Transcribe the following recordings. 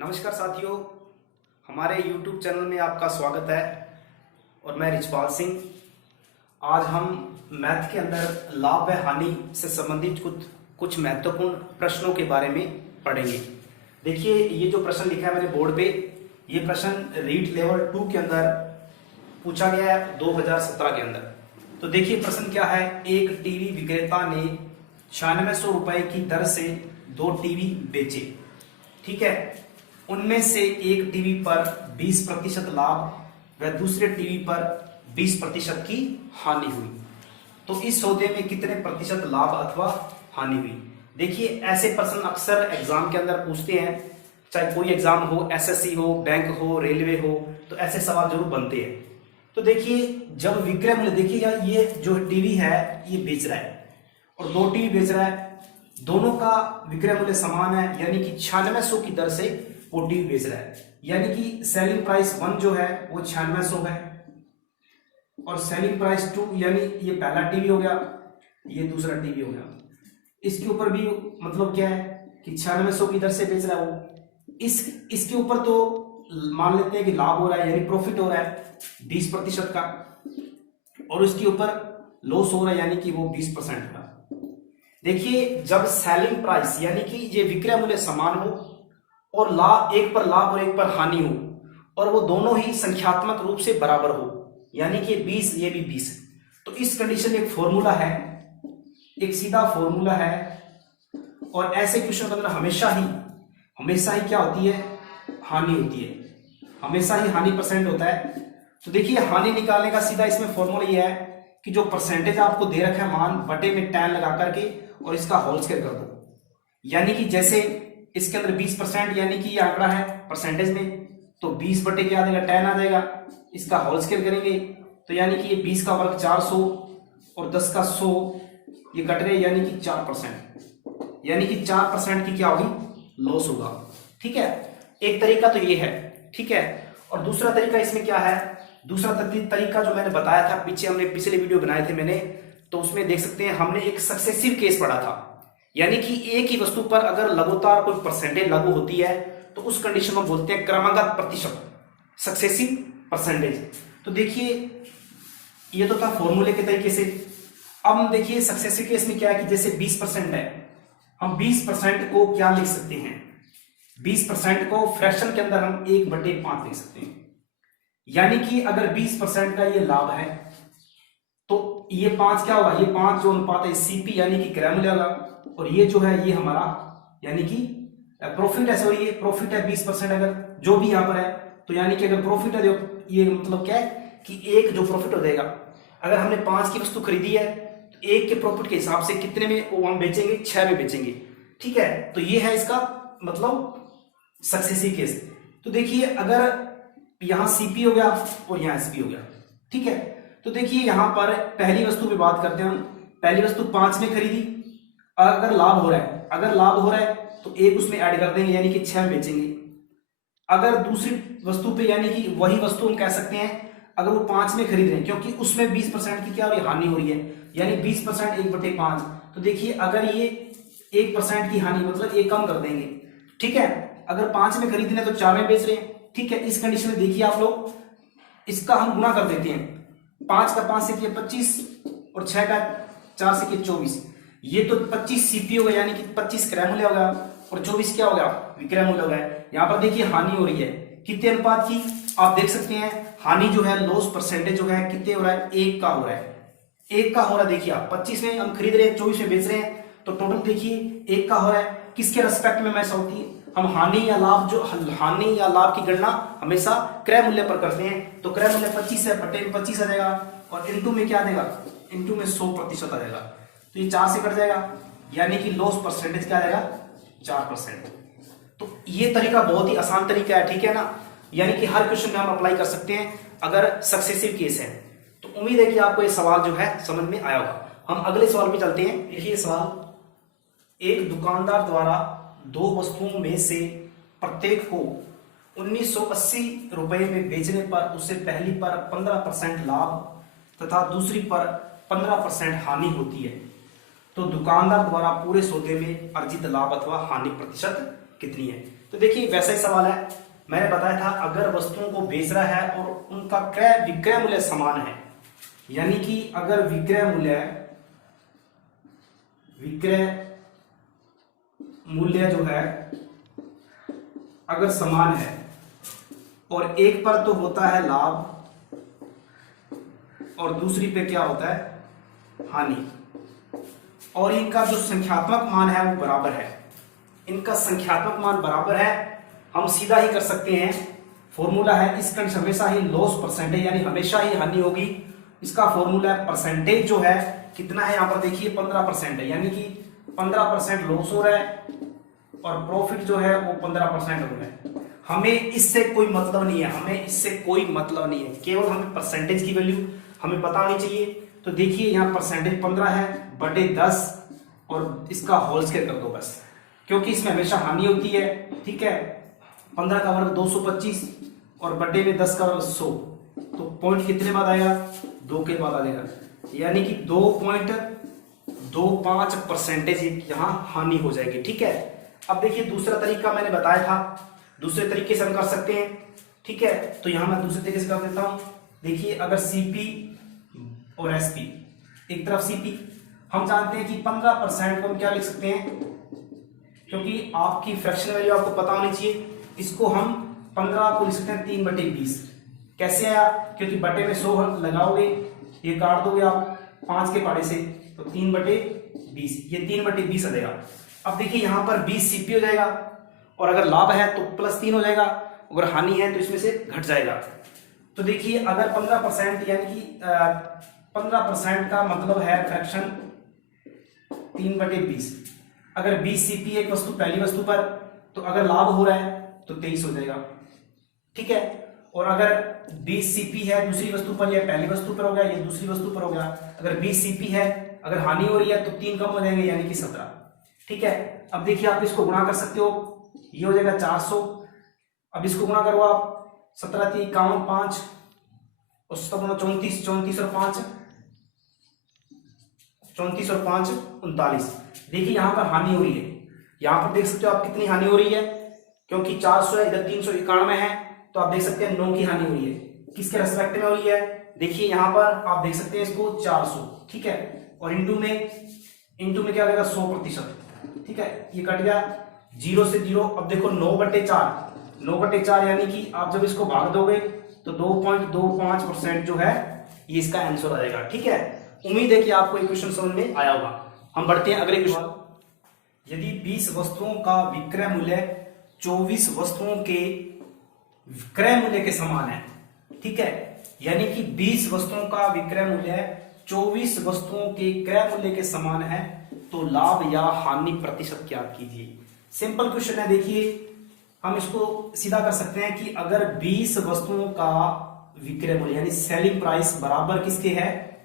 नमस्कार साथियों, हमारे YouTube चैनल में आपका स्वागत है और मैं रिचपाल सिंह। आज हम मैथ के अंदर लाभ व हानि से संबंधित कुछ महत्वपूर्ण प्रश्नों के बारे में पढ़ेंगे। देखिए, ये जो प्रश्न लिखा है मैंने बोर्ड पे, ये प्रश्न रीट लेवल 2 के अंदर पूछा गया है 2017 के अंदर। तो देखिए प्रश्न क्या है। एक टीवी विक्रेता ने 9600 रुपए की दर से 2 टीवी बेचे, ठीक है। उनमें से एक टीवी पर 20% लाभ व दूसरे टीवी पर 20% की हानि हुई। तो इस सौदे में कितने प्रतिशत लाभ अथवा हानि हुई। देखिए, ऐसे प्रश्न अक्सर एग्जाम के अंदर पूछते हैं, चाहे कोई एग्जाम हो, एसएससी हो, बैंक हो, रेलवे हो, तो ऐसे सवाल जरूर बनते हैं। तो देखिए, जब विक्रय मूल्य, देखिए ये जो टीवी है ये बेच रहा है और 2 टीवी बेच रहा है, दोनों का विक्रय मूल्य समान है, यानी कि 9600 की दर से वो टीवी बेच रहा है। यानी कि सेलिंग प्राइस 1 जो है वो 9600 है और सेलिंग प्राइस 2 यानी ये पहला टीवी हो गया, ये दूसरा टीवी हो गया। इसके ऊपर भी मतलब क्या है कि 9600 की दर से बेच रहा है वो। इसके ऊपर तो मान लेते हैं कि लाभ हो रहा है, यानी प्रॉफिट हो रहा है 20% का, और उसके ऊपर लॉस हो रहा है, यानी कि वो 20% का। देखिए, जब सेलिंग प्राइस यानी कि ये विक्रय मूल्य समान हो और लाभ, एक पर लाभ और एक पर हानि हो, और वो दोनों ही संख्यात्मक रूप से बराबर हो, यानी कि 20 ये भी 20, तो इस कंडीशन में एक फॉर्मूला है, एक सीधा फॉर्मूला है। और ऐसे क्वेश्चन के अंदर हमेशा ही क्या होती है, हानि होती है, हमेशा ही हानि परसेंट होता है। तो देखिए, हानि निकालने का सीधा इसमें फॉर्मूला ये है कि जो परसेंटेज आपको दे रखा है मान, बटे में tan लगा करके और इसका होल स्क्वायर कर दो। यानी कि जैसे इसके अंदर 20% यानी कि ये आंकड़ा है परसेंटेज में, तो 20 बटे क्या आ जाएगा, tan आ जाएगा। इसका होल स्क्वायर करेंगे तो यानी कि ये 20 का वर्ग 400 और 10 का 100 ये कट गए, यानी कि 4%, यानी कि 4% की क्या होगी, लॉस होगा, ठीक है। एक तरीका तो ये है, ठीक है। और दूसरा तरीका इसमें क्या है, दूसरा तरीका जो मैंने बताया था, पीछे हमने पिछले वीडियो बनाए थे मैंने, तो उसमें देख सकते हैं हमने एक सक्सेसिव केस पढ़ा था। यानी कि एक ही वस्तु पर अगर लगातार कोई परसेंटेज लागू होती है तो उस कंडीशन को बोलते हैं क्रमागत प्रतिशत, सक्सेसिव परसेंटेज। तो देखिए, ये तो था फॉर्मूले के तरीके से। अब हम देखिए सक्सेसिव केस में क्या है कि जैसे 20% है, हम 20% को क्या लिख सकते हैं, 20% को फ्रैक्शन के अंदर हम 1/5 लिख सकते हैं। यानी कि अगर 20% का ये लाभ है तो ये 5 क्या होगा, ये 5 जो अनुपात है सीपी यानी कि क्रय मूल्य होगा, और ये जो है ये हमारा यानी कि प्रॉफिट है, सॉरी ये प्रॉफिट है 20% अगर जो भी यहां पर है, तो यानी कि अगर प्रॉफिट है, ये मतलब क्या है कि एक जो प्रॉफिट हो जाएगा, अगर हमने 5 की वस्तु खरीदी है तो 1 के प्रॉफिट के हिसाब से कितने में वो हम बेचेंगे, 6 में बेचेंगे, ठीक है। तो ये है इसका मतलब सक्सेसिव केस। तो देखिए, अगर यहां सीपी हो गया और यहां एसपी हो गया, ठीक है। तो देखिए, यहां पर पहली वस्तु पे बात करते हैं हम। पहली वस्तु 5 में खरीदी, अगर लाभ हो रहा है तो एक उसमें ऐड कर देंगे, यानी कि 6 में बेचेंगे। अगर दूसरी वस्तु पे, यानी कि वही वस्तु हम कह सकते हैं, अगर वो 5 में खरीद रहे हैं, क्योंकि उसमें 20% की क्या हो रही है, हानि हो रही है, यानी 20% 1/5। तो देखिए, अगर ये 1% की हानि मतलब एक कम कर देंगे, ठीक है। अगर 5 में खरीद रहे हैं तो 4 में बेच रहे हैं, ठीक है। इस कंडीशन में देखिए आप लोग, इसका हम गुना कर देते हैं, 5 का 5 से किया 25 और 6 का 4 से किया 24, ये तो 25 सीपी होगा, यानी कि 25 क्रय मूल्य होगा, और 24 क्या होगा, विक्रय मूल्य होगा। यहाँ पर देखिए हानि हो रही है कितने अनुपात की, आप देख सकते हैं हानि जो है, लॉस परसेंटेज जो है कितने हो रहा है, 1 का हो रहा है, 1 का हो रहा है। देखिए आप 25 में हम खरीद रहे हैं, 24 में बेच रहे हैं, तो टोटल देखिए 1 का हो रहा है। किसके रेस्पेक्ट में मैच होती है, हम हानि या लाभ की गणना हमेशा क्रय मूल्य पर करते हैं। तो क्रय मूल्य 25 है, बटे में 25 आ जाएगा, और इनटू में क्या देगा, इनटू में 100% आ जाएगा, तो ये 4 से कट जाएगा, यानी कि लॉस परसेंटेज क्या आ जाएगा, 4%। तो ये तरीका बहुत ही आसान तरीका है, ठीक है ना। यानी कि हर क्वेश्चन में हम अप्लाई कर सकते हैं अगर सक्सेसिव केस है। तो उम्मीद है कि आपको ये सवाल जो है समझ में आया होगा। हम अगले सवाल में चलते हैं। देखिए सवाल, एक दुकानदार द्वारा 2 वस्तुओं में से प्रत्येक को 1980 रुपए में बेचने पर उसे पहली पर 15% लाभ तथा दूसरी पर 15% हानि होती है, तो दुकानदार द्वारा पूरे सौदे में अर्जित लाभ अथवा हानि प्रतिशत कितनी है। तो देखिए वैसा ही सवाल है, मैंने बताया था अगर वस्तुओं को बेच रहा है और उनका क्रय विक्रय मूल्य समान है, यानी कि अगर विक्रय मूल्य जो है अगर समान है और एक पर तो होता है लाभ और दूसरी पे क्या होता है हानि, और इनका जो संख्यात्मक मान है वो बराबर है, इनका संख्यात्मक मान बराबर है, हम सीधा ही कर सकते हैं। फॉर्मूला है इस कंडीशन हमेशा ही लॉस परसेंटेज, यानी हमेशा ही हानि होगी। इसका फॉर्मूला है परसेंटेज जो है कितना है, यहां पर देखिए 15% है, यानी कि 15% लॉस हो रहा है और प्रॉफिट जो है वो 15% हो रहा है। हमें इससे कोई मतलब नहीं है, हमें इससे कोई मतलब नहीं है, केवल हमें परसेंटेज की वैल्यू हमें पता होनी चाहिए। तो देखिए यहाँ परसेंटेज 15 है बटे 10 और इसका होल स्क्वायर कर दो बस, क्योंकि इसमें हमेशा हानि होती है। ठीक है, 15 का वर्ग 225 और बटे में 10 का वर्ग 100, तो पॉइंट कितने बाद आएगा 2 के बाद आ जाएगा, यानी कि 2.25% यहाँ हानि हो जाएगी। ठीक है, अब देखिए दूसरा तरीका मैंने बताया था, दूसरे तरीके से हम कर सकते हैं। ठीक है, तो यहां मैं दूसरे तरीके से कर देता हूं। देखिए अगर सीपी और एसपी, एक तरफ सीपी हम जानते हैं कि 15% को हम क्या लिख सकते हैं, क्योंकि आपकी फ्रैक्शन वैल्यू आपको पता होनी चाहिए, इसको हम 15 को लिख सकते हैं 3/20। कैसे आया, क्योंकि बटे में 100 लगाओगे, ये काट दोगे आप 5 के पाड़े से, तो 3/20, ये 3/20 आ जाएगा। अब देखिए यहां पर 20 सीपी हो जाएगा और अगर लाभ है तो +3 हो जाएगा, अगर हानि है तो इसमें से घट जाएगा। तो देखिए अगर 15% यानी कि 15% का मतलब है फ्रैक्शन 3/20, अगर 20 सीपी एक वस्तु पहली वस्तु पर, तो अगर लाभ हो रहा है तो 23 हो जाएगा। ठीक है, और अगर 20 सीपी है दूसरी वस्तु पर, या पहली वस्तु पर हो गया या दूसरी वस्तु पर हो गया, अगर 20 सीपी है अगर हानि हो रही है तो 3 कम हो जाएंगे, यानी कि 17। ठीक है, अब देखिए आप इसको गुणा कर सकते हो, ये हो जाएगा 400। अब इसको गुणा करो आप, 17 3 51 5 और 34 34 और 5 34 और 5 39। देखिए यहां पर हानि हो रही है, यहां पर देख सकते हो आप कितनी हानि हो रही है, क्योंकि 400 है इधर 391 है, तो आप देख सकते हैं 9 की हानि हो रही है। किसके रेस्पेक्ट में हो रही है, देखिए यहां पर आप देख सकते हैं इसको 400। ठीक है, और इंटू में क्या हो जाएगा 100%। ठीक है, ये कट गया 0 से 0। अब देखो 9/4 यानी कि आप जब इसको भाग दोगे तो 2.25% जो है ये इसका आंसर आ जाएगा। ठीक है, उम्मीद है कि आपको ये क्वेश्चन समझ में आया होगा। हम बढ़ते हैं अगले क्वेश्चन। यदि 20 वस्तुओं का विक्रय मूल्य 24 वस्तुओं के क्रय मूल्य के समान है, ठीक है, यानी कि 20 वस्तुओं का विक्रय मूल्य 24 वस्तुओं के क्रय मूल्य के समान है, तो लाभ या हानि प्रतिशत ज्ञात कीजिए। सिंपल क्वेश्चन है, देखिए हम इसको सीधा कर सकते हैं कि अगर 20 वस्तुओं का विक्रय मूल्य यानी सेलिंग प्राइस बराबर किसके है,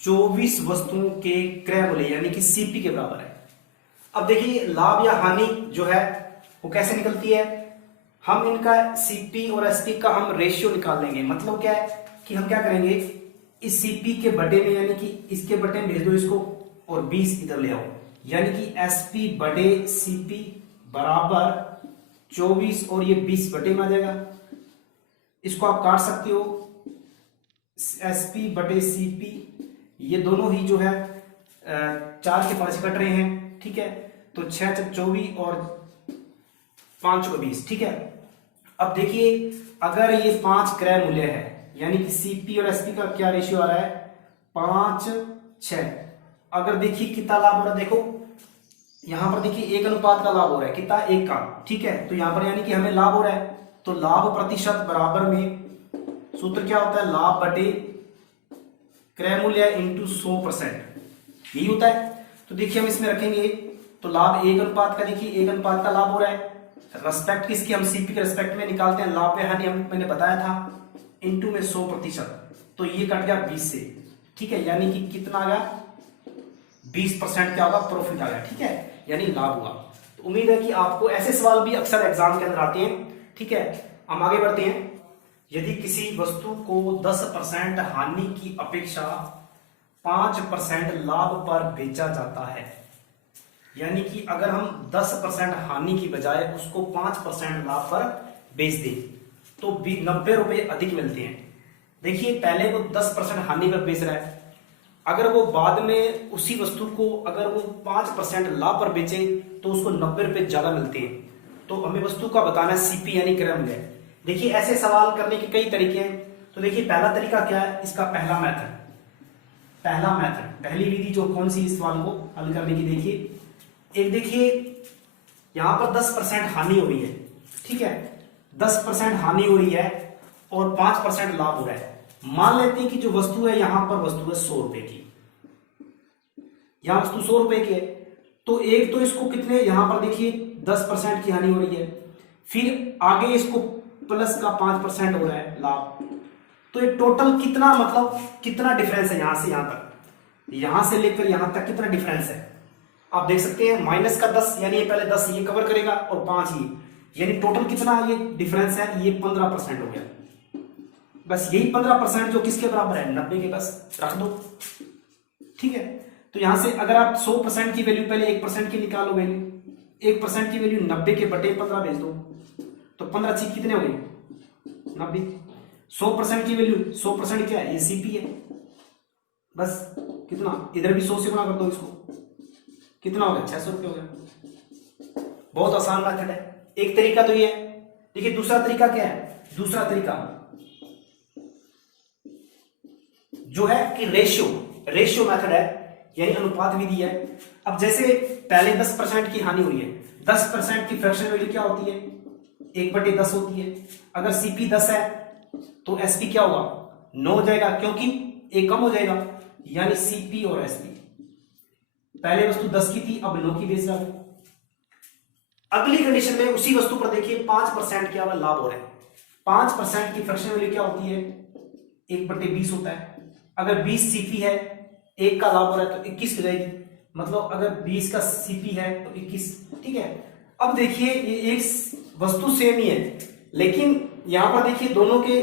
24 वस्तुओं के क्रय मूल्य यानी कि सीपी के बराबर है। अब देखिए लाभ या हानि जो है वो कैसे निकलती है, हम इनका सीपी और एसपी का हम रेशियो निकाल लेंगे। मतलब क्या है कि हम क्या करेंगे, इस सीपी के बटे में यानी कि इसके बटे में भेज दो इसको और 20 इधर ले आओ, यानी कि एसपी बटे सीपी बराबर 24 और ये 20 बटे में आ जाएगा। इसको आप काट सकते हो, एसपी बटे सीपी, ये दोनों ही जो है 4 के 5 कट रहे हैं। ठीक है, तो 6 × 24 और 5 × 20। ठीक है, अब देखिए अगर ये 5 क्रय मूल्य है यानी कि सीपी और एसपी का क्या रेशियो आ रहा है 5:6। अगर देखिए कितना लाभ हो रहा है, देखो यहां पर देखिए 1 अनुपात का लाभ हो रहा है, कितना 1 का। ठीक है, तो यहां पर यानी कि हमें लाभ हो रहा है, तो लाभ प्रतिशत बराबर में सूत्र क्या होता है, लाभ बटे क्रय मूल्य इंटू 100%, यही होता है। तो देखिए हम इसमें रखेंगे तो लाभ 1 अनुपात का, देखिए 1 अनुपात का लाभ हो रहा है, रेस्पेक्ट किसकी, हम सीपी के रेस्पेक्ट में निकालते हैं, लाभ या हानि मैंने बताया था, इंटू में 100%, तो ये कट गया 20 से। ठीक है, यानी कि कितना आ गया 20% क्या होगा, प्रॉफिट आ गया। ठीक है, यानी लाभ हुआ। तो उम्मीद है कि आपको ऐसे सवाल भी अक्सर एग्जाम के अंदर आते हैं। ठीक है, हम आगे बढ़ते हैं। यदि किसी वस्तु को 10% हानि की अपेक्षा 5% लाभ पर बेचा जाता है, यानी कि अगर हम 10% हानि की बजाय उसको 5% लाभ पर बेच दें तो 90 रुपए अधिक मिलते हैं। देखिए पहले वो 10% हानि पर बेच रहा है, अगर वो बाद में उसी वस्तु को अगर वो 5% लाभ पर बेचे तो उसको 90 रुपए ज्यादा मिलते हैं। तो हमें वस्तु का बताना है सीपी यानी क्रय मूल्य। देखिए ऐसे सवाल करने के कई तरीके हैं। तो देखिए पहला तरीका क्या है, इसका पहला मेथड, पहली विधि जो कौन सी इस सवाल को हल करने की, देखिए एक देखिए यहां पर 10% हानि हो रही है, ठीक है, 10% हानि हो रही है और 5% लाभ हो रहा है। मान लेते हैं कि जो वस्तु है यहां पर वस्तु है 100 रुपए की, यहां वस्तु 100 रुपए की है, तो एक तो इसको कितने यहां पर देखिए 10% की हानि हो रही है, फिर आगे इसको प्लस का 5% हो रहा है लाभ। तो ये टोटल कितना, मतलब कितना डिफरेंस है यहां से यहां तक, यहां से लेकर यहां तक कितना डिफरेंस है आप देख सकते हैं। माइनस का 10 यानी ये पहले 10 ये कवर करेगा और 5 ये, यानी टोटल कितना ये डिफरेंस है, ये 15% हो गया। बस यही 15% जो किसके बराबर है, 90 के, बस रख दो, ठीक है। तो यहां से अगर आप 100% की वैल्यू पहले 1% की निकालो वैल्यू, 1% की वैल्यू 90 के बटे 15 भेज दो, तो 15 चीज कितने हो गए, 90। 100% की वैल्यू, 100% क्या है, ये सीपी है, बस कितना, इधर भी 100 से गुणा कर दो इसको, कितना हो गया, 600 रुपये हो गया। बहुत आसान मेथड है। एक तरीका तो ये है। देखिए दूसरा तरीका क्या है, दूसरा तरीका जो है कि रेशियो मेथड है, यानी अनुपात विधि है। अब जैसे पहले 10% की हानि हुई है, 10% की फ्रैक्शन वैल्यू क्या होती है, 1/10 होती है। अगर सीपी 10 है तो एसपी क्या होगा, 9 हो जाएगा, क्योंकि एक कम हो जाएगा, यानी सीपी और एसपी, पहले वस्तु 10 की थी अब 9 की बेच रहा है। अगली कंडीशन में उसी वस्तु पर देखिए 5% क्या लाभ हो रहा है, 5% की फ्रैक्शन वैल्यू क्या होती है, 1/20 होता है। अगर 20 सीपी है, 1 का लाभ हो रहा है तो 21 हो जाएगी, मतलब अगर 20 का सीपी है तो 21, ठीक है। अब देखिए ये एक वस्तु सेम ही है, लेकिन यहां पर देखिए दोनों के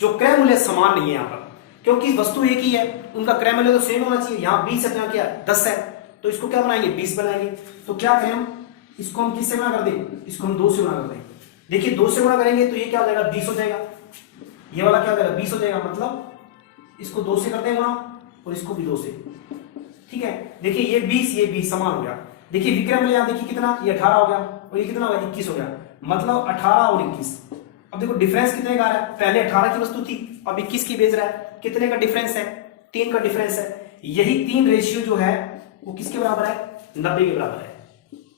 जो क्रय मूल्य समान नहीं है यहां पर, क्योंकि वस्तु एक ही है, उनका क्रय मूल्य तो सेम होना चाहिए। यहां 20 है, क्या 10 है, तो इसको क्या बनाएंगे, 20 बनाएंगे। तो क्या करें हम, इसको हम किससे गुणा कर दें, इसको हम 2 से गुणा कर दें। देखिए 2 से गुणा करेंगे तो ये क्या हो जाएगा, 20 हो जाएगा, ये वाला क्या हो जाएगा, 20 हो जाएगा, मतलब इसको 2 से कर दें गुणा और इसको भी 2 से, ठीक है। देखिए ये 20 ये 20 समान हो गया। देखिए विक्रय मूल्य यहां देखिए कितना, ये 18 हो गया और ये कितना हो गया, 21 हो गया, मतलब 18 और 21। अब देखो डिफरेंस कितने का आ रहा है, पहले 18 की वस्तु थी अब 21 की बेच रहा है, कितने का डिफरेंस है, 3 का डिफरेंस है। यही 3 रेशियो जो है वो किसके बराबर है, 90 के बराबर है,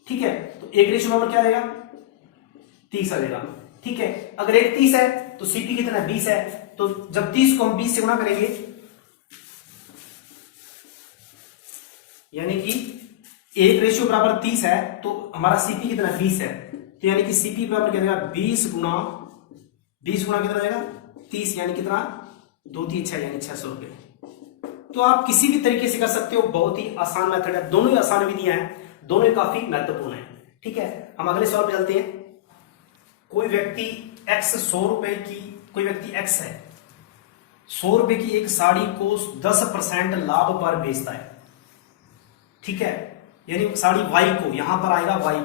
ठीक है। तो एक रेशियो बराबर क्या रहेगा, 30 आ जाएगा, ठीक है। अगर एक 30 है तो सीपी कितना है, 20 है, तो जब 30 को हम 20 से गुणा करेंगे, यानी कि एक रेशियो बराबर 30 है तो हमारा सीपी कितना 20 है, तो यानी कि सीपी बराबर क्या देगा, 20 गुना कितना रहेगा, 30, यानी कितना 2 3 6, यानी 600 रुपए। तो आप किसी भी तरीके से कर सकते हो, बहुत ही आसान मेथड है, दोनों ही आसान विधियां हैं, दोनों ही काफी महत्वपूर्ण है, ठीक है। हम अगले सवाल पे चलते हैं। कोई व्यक्ति एक्स 100 रुपए की, कोई व्यक्ति एक्स है 100 रुपए की एक साड़ी को 10% लाभ पर बेचता है, ठीक है, यानी साड़ी वाई को, यहां पर आएगा वाई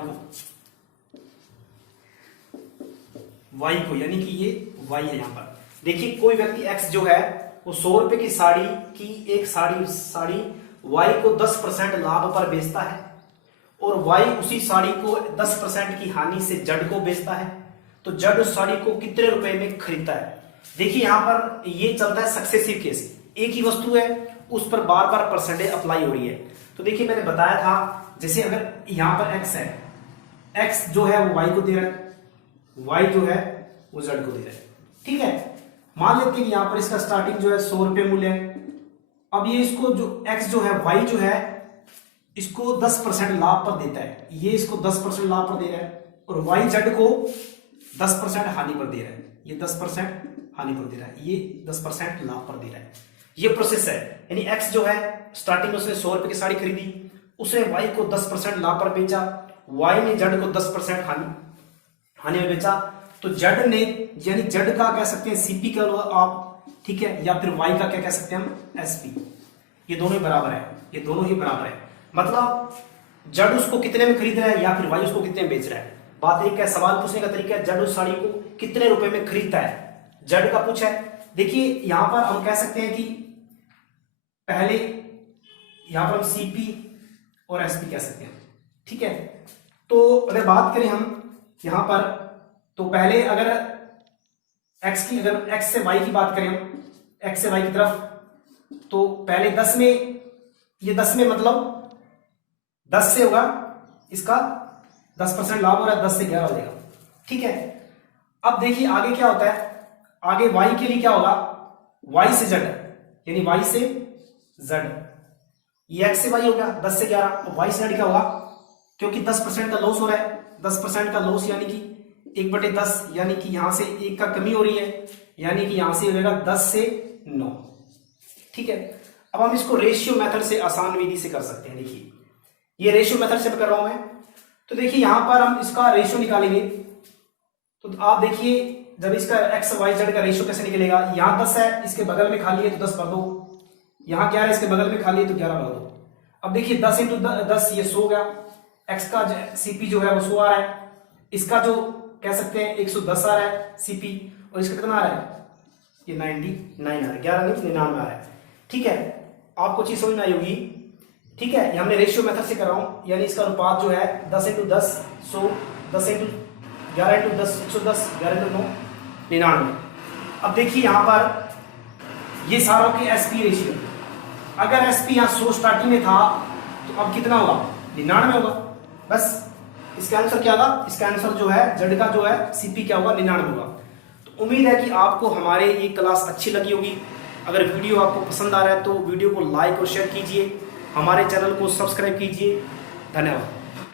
को, यानी कि ये वाई है यहां पर। देखिए कोई व्यक्ति एक्स जो है वो 100 रुपए की साड़ी की एक साड़ी वाई को 10% लाभ पर बेचता है, और वाई उसी साड़ी को 10% की हानि से जड़ को बेचता है। तो जड़ उस साड़ी को कितने रुपए में खरीदता है। देखिए यहां पर ये चलता है सक्सेसिव केस, एक ही वस्तु है उस पर बार बार परसेंटेज अप्लाई हो रही है। तो देखिए मैंने बताया था, जैसे अगर यहां पर एक्स है, एक्स जो है वो वाई को दे रहा है, वाई जो है वो जेड को दे रहा है, ठीक है। मान लेते हैं कि यहां पर इसका स्टार्टिंग जो है 100 रुपए मूल्य है। अब ये इसको जो एक्स जो है वाई जो है इसको 10% लाभ पर देता है, ये इसको 10% लाभ पर दे रहा है, और वाई जेड को 10% हानि पर दे रहा है, ये 10% हानि पर दे रहा है, ये 10% लाभ पर दे रहा है। ये प्रोसेस है, यानी एक्स जो है स्टार्टिंग में उसने 100 रुपए की साड़ी खरीदी, उसने वाई को 10% लाभ पर बेचा, वाई ने जेड को 10% हानि में बेचा। तो जेड ने, यानी जेड का कह सकते हैं सीपी कह लो आप, ठीक है, या फिर वाई का क्या कह सकते हैं हम, एसपी। ये दोनों ही बराबर है, ये दोनों ही बराबर है। मतलब जड उसको कितने में खरीद रहा है या फिर वाई उसको कितने में बेच रहा है। बात एक है, सवाल पूछने का तरीका है जड उस साड़ी को कितने रुपए में खरीदता है, जड का पूछा है। देखिए यहां पर हम कह सकते हैं कि पहले यहां पर हम सीपी और एसपी कह सकते हैं, ठीक है। तो अगर बात करें हम यहां पर, तो पहले अगर एक्स से वाई की बात करें हम, एक्स से वाई की तरफ, तो पहले 10 में, ये 10 में मतलब 10 से होगा इसका 10% लाभ हो रहा है, 10 से 11 हो जाएगा, ठीक है। अब देखिए आगे क्या होता है, आगे वाई के लिए क्या होगा, वाई से जेड, यानी वाई से जेड, ये एक्स से वाई हो गया 10 से 11, तो वाई से जेड क्या होगा, क्योंकि 10% का लॉस हो रहा है, 10% का लॉस यानी कि 1/10, यानी कि यहां से 1 का कमी हो रही है, यानी कि यहां से हो जाएगा 10 से 9, ठीक है। अब हम इसको रेशियो मेथड से आसान विधि से कर सकते हैं। देखिए ये रेशियो मेथड से कर रहा हूं मैं, तो देखिए यहां पर हम इसका रेशियो निकालेंगे, तो आप देखिए जब इसका एक्स वाई जेड का रेशियो कैसे निकलेगा, यहां 10 है, इसके बगल में खाली है तो 10 भर दो, यहां 11 है, इसके बगल में खाली है तो 11 भर दो। अब देखिए 10 × 10 ये 100 हो गया, एक्स का सीपी जो है वो 100 आ रहा है, इसका जो कह सकते हैं 110 आ रहा है सीपी, और इसका कितना आ रहा है, ये 99 आ रहा है, 11 नहीं 99 आ रहा है, ठीक है। आपको चीज समझ में आई होगी, ठीक है। ये हमने रेशियो मेथड से कर रहा हूं, यानी इसका अनुपात जो है 10 × 10 100, 10 × 11 × 10 110, 11 × 9 99। अब देखिए यहां पर ये सारों के एसपी रेशियो, अगर एसपी यहां 100 स्टार्टिंग में था तो अब कितना होगा, 99 होगा, बस इसका आंसर क्या होगा, इसका आंसर जो है जेड का जो है सीपी क्या होगा, 99 होगा। तो उम्मीद है कि आपको हमारे ये क्लास अच्छी लगी होगी। अगर वीडियो आपको पसंद आ रहा है तो वीडियो को लाइक और शेयर कीजिए, हमारे चैनल को सब्सक्राइब कीजिए। धन्यवाद।